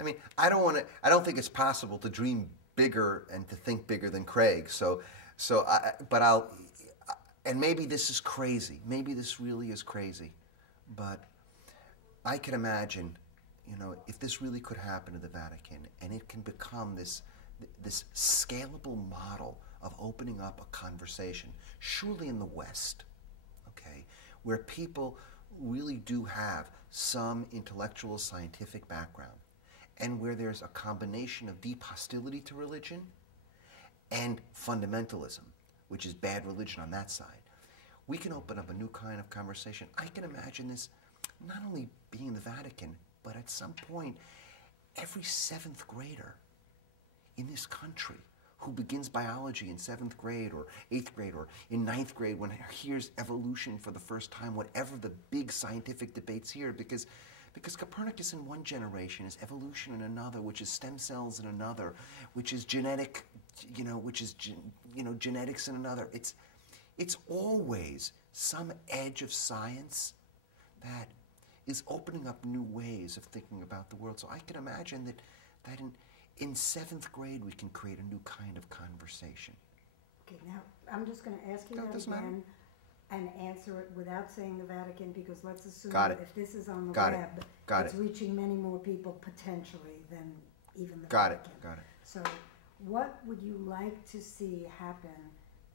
I mean, I don't think it's possible to dream bigger and to think bigger than Craig. And maybe this is crazy. Maybe this really is crazy. But I can imagine, if this really could happen to the Vatican, and it can become this scalable model of opening up a conversation, surely in the West, okay, where people really do have some intellectual, scientific background, and where there's a combination of deep hostility to religion and fundamentalism, which is bad religion on that side, we can open up a new kind of conversation. I can imagine this not only being in the Vatican, but at some point, every seventh grader in this country who begins biology in seventh grade or eighth grade or in ninth grade when hears evolution for the first time, whatever the big scientific debates here, because Copernicus in one generation is evolution in another, which is stem cells in another, which is genetics in another. It's always some edge of science that is opening up new ways of thinking about the world. So I can imagine that in seventh grade we can create a new kind of conversation. Okay, now I'm just going to ask you that again and answer it without saying the Vatican, because let's assume if this is on the web, it's reaching many more people potentially than even the Vatican. Got it. So what would you like to see happen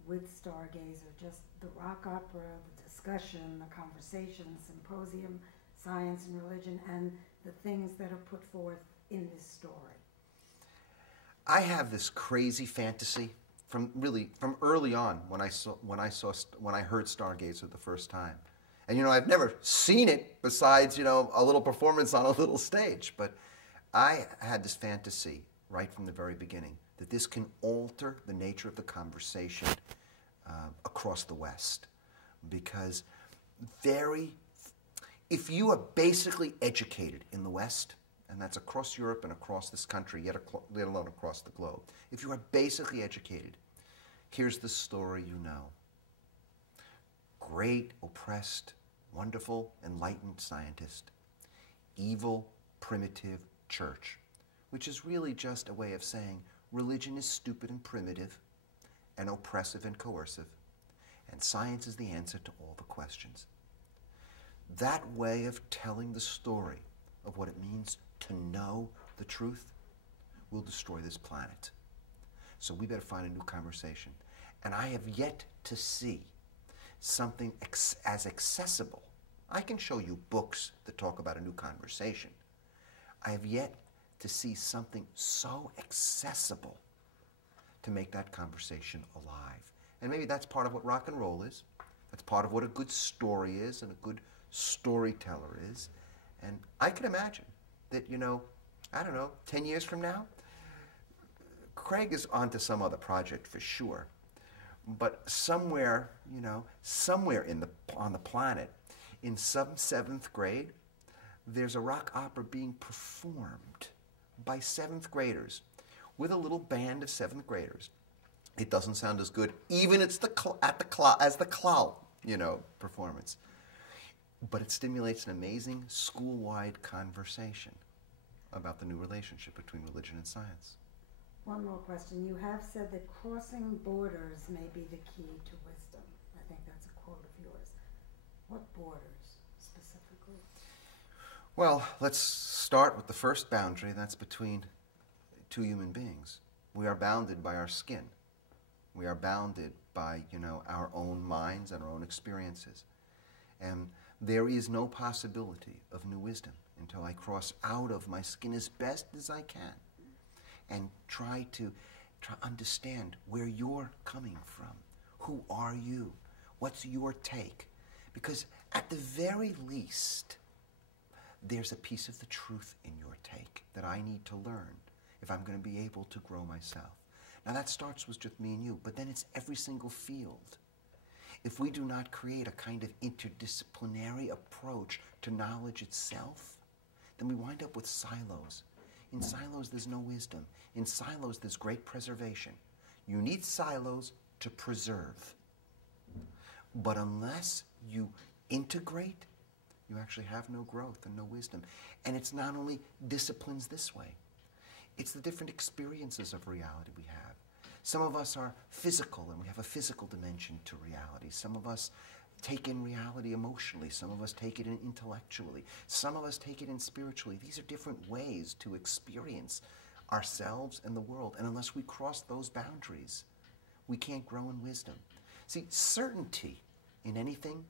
with Stargazer? Just the rock opera, the discussion, the conversation, symposium, science and religion, and the things that are put forth in this story? I have this crazy fantasy from early on when I heard Stargazer the first time, and I've never seen it besides a little performance on a little stage, but I had this fantasy right from the very beginning that this can alter the nature of the conversation across the West, because if you are basically educated in the West, and that's across Europe and across this country, let alone across the globe, if you are basically educated, here's the story you know. Great, oppressed, wonderful, enlightened scientist. Evil, primitive church, which is really just a way of saying religion is stupid and primitive and oppressive and coercive, and science is the answer to all the questions. That way of telling the story of what it means to know the truth will destroy this planet. So we better find a new conversation. And I have yet to see something as accessible. I can show you books that talk about a new conversation. I have yet to see something so accessible to make that conversation alive. And maybe that's part of what rock and roll is. That's part of what a good story is and a good storyteller is. And I can imagine that, 10 years from now, Craig is onto some other project for sure. But somewhere, on the planet, in some seventh grade, there's a rock opera being performed by seventh graders with a little band of seventh graders. It doesn't sound as good, even as the Klau, performance. But it stimulates an amazing school-wide conversation about the new relationship between religion and science. One more question. You have said that crossing borders may be the key to wisdom. I think that's a quote of yours. What borders, specifically? Well, let's start with the first boundary. That's between two human beings. We are bounded by our skin. We are bounded by, our own minds and our own experiences. And there is no possibility of new wisdom until I cross out of my skin as best as I can and try to understand where you're coming from. Who are you? What's your take? Because at the very least, there's a piece of the truth in your take that I need to learn if I'm going to be able to grow myself. Now that starts with just me and you, but then it's every single field. If we do not create a kind of interdisciplinary approach to knowledge itself, then we wind up with silos. In silos, there's no wisdom. In silos, there's great preservation. You need silos to preserve. But unless you integrate you actually have no growth and no wisdom. And it's not only disciplines this way, it's the different experiences of reality we have. Some of us are physical, and we have a physical dimension to reality. Some of us take in reality emotionally. Some of us take it in intellectually. Some of us take it in spiritually. These are different ways to experience ourselves and the world. And unless we cross those boundaries, we can't grow in wisdom. See, certainty in anything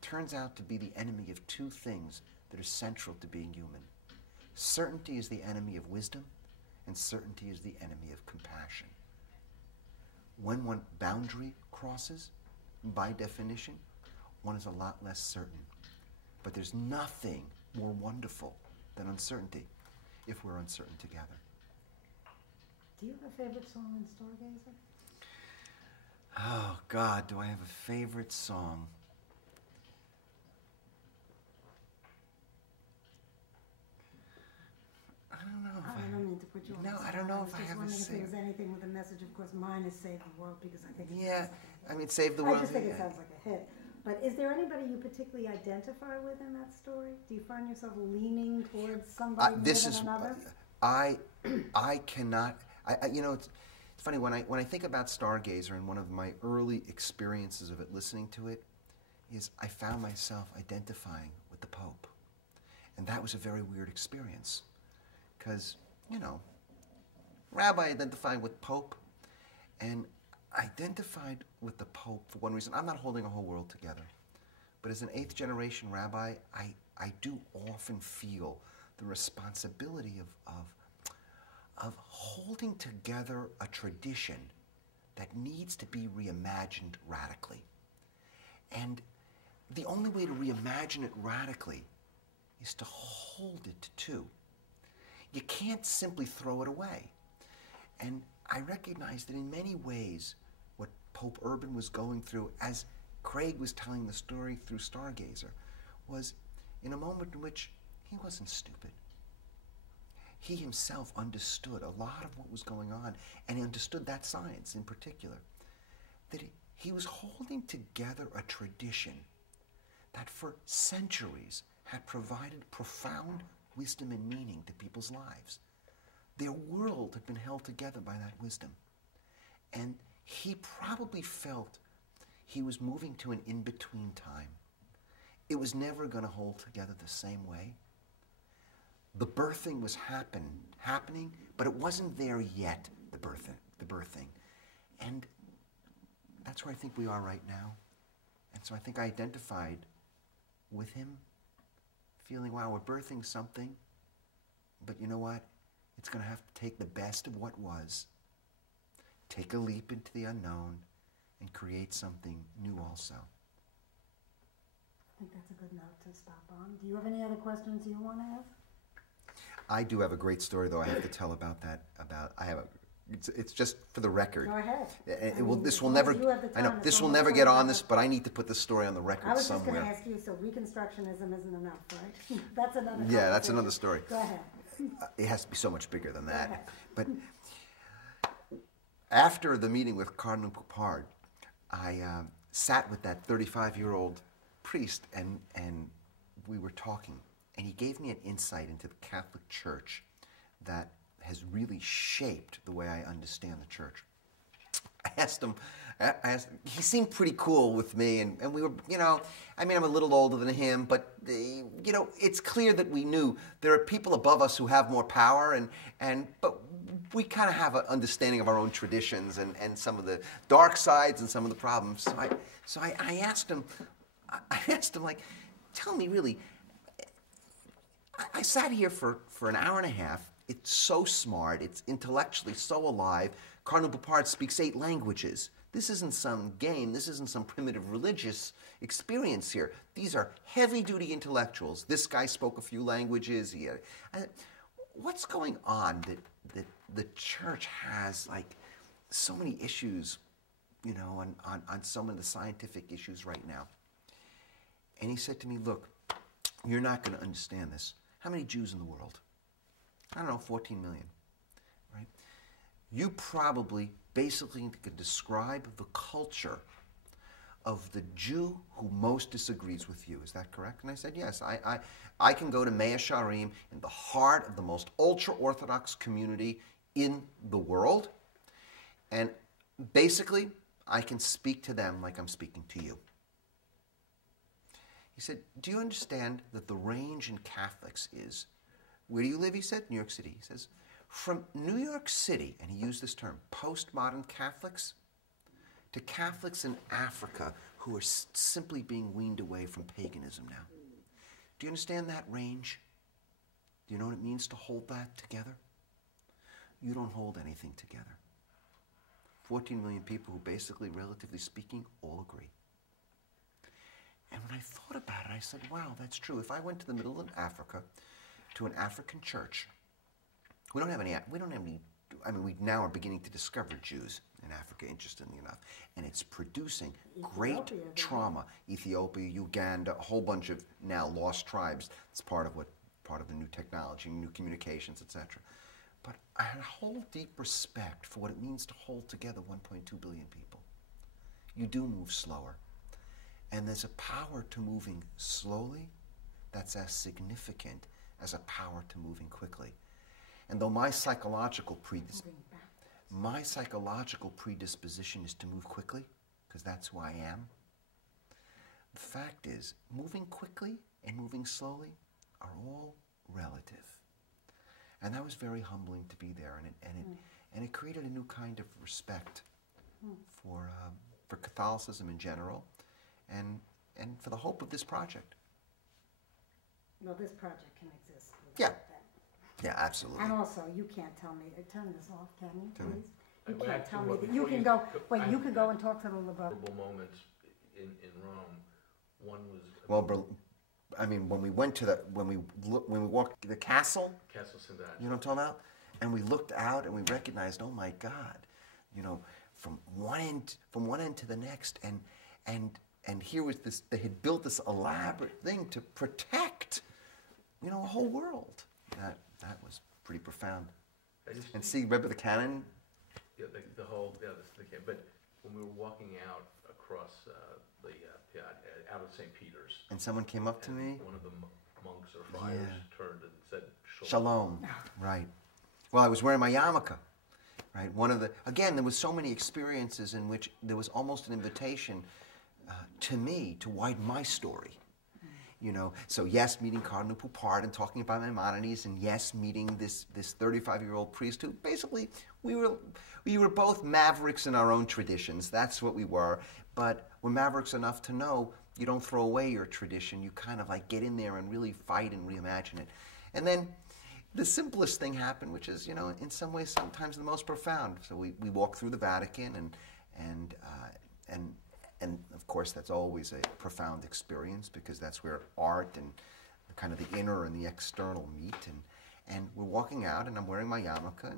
turns out to be the enemy of two things that are central to being human. Certainty is the enemy of wisdom, and certainty is the enemy of compassion. When one boundary crosses, by definition, one is a lot less certain. But there's nothing more wonderful than uncertainty if we're uncertain together. Do you have a favorite song in Stargazer? Oh, God, do I have a favorite song? I don't know. I don't mean to put you on the spot. I don't know if I have a I was just wondering if favorite. there was anything with a message. Of course, mine is Save the World, because I think it Yeah, sounds like a hit. I mean, Save the World. I just think it sounds like a hit. But is there anybody you particularly identify with in that story? Do you find yourself leaning towards somebody more than another? I cannot. You know, it's funny when I think about Stargazer, and one of my early experiences of it, listening to it, is I found myself identifying with the Pope, and that was a very weird experience, because you know, rabbi identifying with Pope, and identified with the Pope for one reason. I'm not holding a whole world together, but as an 8th generation rabbi, I do often feel the responsibility of holding together a tradition that needs to be reimagined radically. And the only way to reimagine it radically is to hold it too. You can't simply throw it away. And I recognize that in many ways, what Pope Urban was going through, as Craig was telling the story through Stargazer, was in a moment in which he wasn't stupid. He himself understood a lot of what was going on, and he understood that science in particular. That he was holding together a tradition that for centuries had provided profound wisdom and meaning to people's lives. Their world had been held together by that wisdom. And he probably felt he was moving to an in-between time. It was never going to hold together the same way. The birthing was happening, but it wasn't there yet, the birthing. And that's where I think we are right now. And so I think I identified with him, feeling, wow, we're birthing something, but you know what? It's going to have to take the best of what was, take a leap into the unknown, and create something new also. I think that's a good note to stop on. Do you have any other questions you want to ask? I do have a great story, though, I have to tell about that. It's just for the record. Go ahead. This will never get on this, but I need to put this story on the record somewhere. I was just going to ask you, so Reconstructionism isn't enough, right? That's another Yeah, that's another story. Go ahead. It has to be so much bigger than that. Go ahead. But after the meeting with Cardinal Poupard, I sat with that 35-year-old priest, and we were talking. And he gave me an insight into the Catholic Church that has really shaped the way I understand the church. I asked him, he seemed pretty cool with me, and we were, I'm a little older than him, but, it's clear that we knew there are people above us who have more power, but we kind of have an understanding of our own traditions and some of the dark sides and some of the problems. So I asked him, like, tell me really, I sat here for an hour and a half. It's so smart. It's intellectually so alive. Cardinal Poupard speaks 8 languages. This isn't some game. This isn't some primitive religious experience here. These are heavy-duty intellectuals. This guy spoke a few languages. What's going on that the church has, like, so many issues, on so many of the scientific issues right now? And he said to me, look, you're not going to understand this. How many Jews in the world? I don't know, 14 million, right? You probably basically could describe the culture of the Jew who most disagrees with you. Is that correct? And I said, yes. I can go to Mea Sharim in the heart of the most ultra-Orthodox community in the world, and basically, I can speak to them like I'm speaking to you. He said, do you understand that the range in Catholics is, where do you live, he said? New York City. He says, from New York City, and he used this term, postmodern Catholics, to Catholics in Africa who are simply being weaned away from paganism now. Do you understand that range? Do you know what it means to hold that together? You don't hold anything together. 14 million people who basically, relatively speaking, all agree. And when I thought about it, I said, wow, that's true. If I went to the middle of Africa, to an African church, we now are beginning to discover Jews in Africa, interestingly enough, and it's producing great trauma. Ethiopia, Uganda, a whole bunch of now lost tribes. It's part of the new technology, new communications, etc. But I had a whole deep respect for what it means to hold together 1.2 billion people. You do move slower. And there's a power to moving slowly that's as significant as a power to moving quickly. And though my psychological predisposition is to move quickly, because that's who I am, the fact is, moving quickly and moving slowly are all relative. And that was very humbling to be there, and it created a new kind of respect for Catholicism in general, and for the hope of this project. Well, this project can exist. Yeah. Yeah, absolutely. And also, you can't tell me, turn this off, can you, please? You Well, can't actually, tell me well, that you before can you go, go- wait, I- you can go and talk to the LeBeau. Memorable moments in Rome. One was Well, when we went to when we walked the castle, Castle St. you know what I'm talking about? And we looked out and we recognized, oh my God, from one end to the next, and here was this, they had built this elaborate thing to protect, a whole world. That was pretty profound. And see, remember the cannon? Yeah, the whole, but when we were walking out across out of St. Peter's, And someone came up to me. one of the monks or friars turned and said, Shalom. Right. Well, I was wearing my yarmulke. Right. Again, there was so many experiences in which there was almost an invitation to me to widen my story. So yes, meeting Cardinal Poupard and talking about Maimonides, and yes, meeting this 35-year-old priest who basically we were both mavericks in our own traditions. That's what we were. But we're mavericks enough to know you don't throw away your tradition. You kind of like get in there and really fight and reimagine it. And then the simplest thing happened, which is, in some ways sometimes the most profound. So we walked through the Vatican, and of course that's always a profound experience, because that's where art and kind of the inner and the external meet. And we're walking out, and I'm wearing my yarmulke,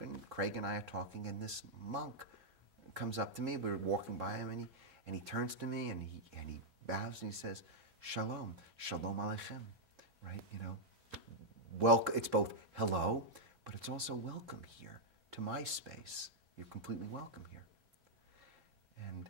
and Craig and I are talking, and this monk comes up to me. We're walking by him, and he turns to me, and he bows, and he says, Shalom, Shalom Aleichem, right? Welcome. It's both hello, but it's also welcome here to my space. You're completely welcome here. And